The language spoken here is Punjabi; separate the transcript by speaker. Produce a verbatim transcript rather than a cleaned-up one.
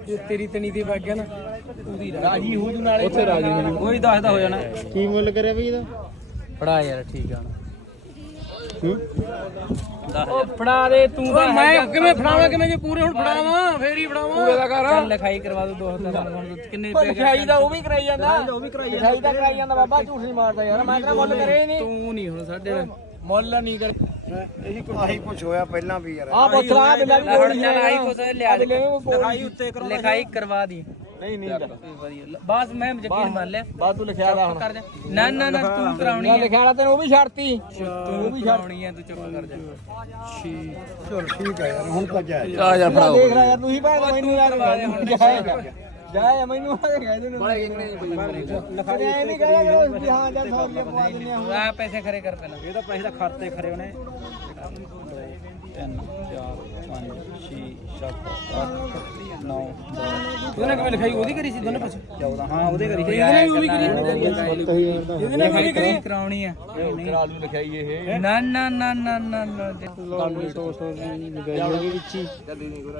Speaker 1: ਤੇਰੀ ਤਣੀ ਦੀ ਵਗ ਗਿਆ ਨਾ ਉਹਦੀ
Speaker 2: ਰਾਜੀ ਹੋ ਜੂ ਨਾਲੇ
Speaker 1: ਉੱਥੇ ਰਾਜੀ ਹੋ ਜੂ
Speaker 2: ਉਹੀ ਦੱਸਦਾ ਹੋ ਜਾਣਾ
Speaker 1: ਕੀ ਮੁੱਲ ਕਰਿਆ ਬਈ ਇਹਦਾ
Speaker 2: ਫੜਾ ਯਾਰ ਠੀਕ ਆ
Speaker 1: ਉਹ ਫੜਾ ਦੇ ਤੂੰ ਤਾਂ ਮੈਂ ਕਿਵੇਂ ਫੜਾਵਾਂ ਕਿਵੇਂ ਜੇ ਪੂਰੇ ਹੁਣ ਫੜਾਵਾਂ ਫੇਰ ਹੀ ਫੜਾਵਾਂ ਪੂਰੇ ਦਾ ਕਰ
Speaker 2: ਲਿਖਾਈ ਕਰਵਾ ਦੋ ਦੋ ਹਜ਼ਾਰ ਕਿੰਨੇ
Speaker 1: ਰੁਪਏ ਲਿਖਾਈ ਦਾ ਉਹ ਵੀ ਕਰਾਈ ਜਾਂਦਾ ਉਹ ਵੀ ਕਰਾਈ ਜਾਂਦਾ ਲਿਖਾਈ ਦਾ ਕਰਾਈ ਜਾਂਦਾ ਬਾਬਾ ਝੂਠ ਨਹੀਂ ਮਾਰਦਾ ਯਾਰ ਮੈਂ ਤੇਰਾ ਮੁੱਲ ਕਰੇ ਨਹੀਂ ਤੂੰ ਨਹੀਂ ਹੁਣ ਸਾਡੇ ਮੁੱਲ ਨਹੀਂ ਕਰ ਇਹੀ ਕੁਝ ਆਹੀ ਕੁਝ ਹੋਇਆ ਪਹਿਲਾਂ ਵੀ ਯਾਰ ਆ ਪੁੱਛਲਾ ਬਿੱਲਾ ਵੀ ਕੋਈ ਨਹੀਂ
Speaker 2: ਲਿਖਾਈ ਕੁਛ ਲਿਆ ਲਿਖਾਈ ਉੱਤੇ ਕਰਵਾ ਲਿਖਾਈ ਕਰਵਾ ਦੀ
Speaker 1: ਨਹੀਂ ਨਹੀਂ
Speaker 2: ਵਧੀਆ ਬਸ ਮੈਂ ਯਕੀਨ ਮੰਨ ਲਿਆ
Speaker 1: ਬਾਅਦ ਤੂੰ ਲਿਖਿਆ ਦਾ ਹੁਣ
Speaker 2: ਨਾ ਨਾ ਨਾ ਤੂੰ ਕਰਾਉਣੀ ਹੈ
Speaker 1: ਲਿਖਿਆ ਵਾਲਾ ਤੈਨੂੰ ਉਹ ਵੀ ਛੱਡਤੀ
Speaker 2: ਤੂੰ ਵੀ ਕਰਾਉਣੀ ਹੈ ਤੂੰ ਚੁੱਪ ਕਰ ਜਾ
Speaker 1: ਚਲ ਠੀਕ ਹੈ ਯਾਰ ਹੁਣ ਤਾਂ ਜਾ
Speaker 2: ਆ ਜਾ ਫੜਾਓ
Speaker 1: ਦੇਖ ਲੈ ਯਾਰ ਤੂੰ ਹੀ ਭੈਣ ਮੈਨੂੰ ਯਾਰ ਜਾਏ ਮੈਨੂੰ ਕਹਿ ਦੇ ਬੜਾ ਲਿਖਾ ਦੇ ਇਹ ਨਹੀਂ ਕਹੇਗਾ ਕਿ ਹਾਂ ਚੱਲ ਸੌ ਰੁਪਏ ਪਵਾ ਦਿੰਦੇ ਆ
Speaker 2: ਆ ਪੈਸੇ ਖਰੇ ਕਰ ਪਹਿਲਾਂ
Speaker 1: ਇਹ ਤਾਂ ਪੈਸੇ ਦਾ ਖਰਚੇ ਖਰੇ ਉਹਨੇ
Speaker 2: ਤਿੰਨ ਚਾਰ ਪੰਜ ਛੇ ਸੱਤ ਅੱਠ ਨੌ
Speaker 1: ਉਹਨੇ ਕਿਵੇਂ ਲਿਖਾਈ ਉਹਦੀ ਕਰੀ ਸੀ ਦੋਨੇ ਪਾਸੇ
Speaker 2: ਚੌਦਾਂ ਹਾਂ ਉਹਦੇ ਕਰੀ
Speaker 1: ਇਹਦੇ ਨਾਲ ਉਹ ਵੀ ਕਰੀ ਇਹਦੇ ਨਾਲ ਉਹ ਵੀ ਕਰੀ
Speaker 2: ਕਰਾਉਣੀ ਆ
Speaker 1: ਕਰਾ ਲੂ ਲਿਖਾਈ ਇਹ
Speaker 2: ਨਾ ਨਾ ਨਾ ਨਾ ਨਾ
Speaker 1: ਲਾਲੂ ਟੋਸਟ ਹੋ ਗਈ ਨਹੀਂ ਲਗਾਈ ਵਿੱਚ ਹੀ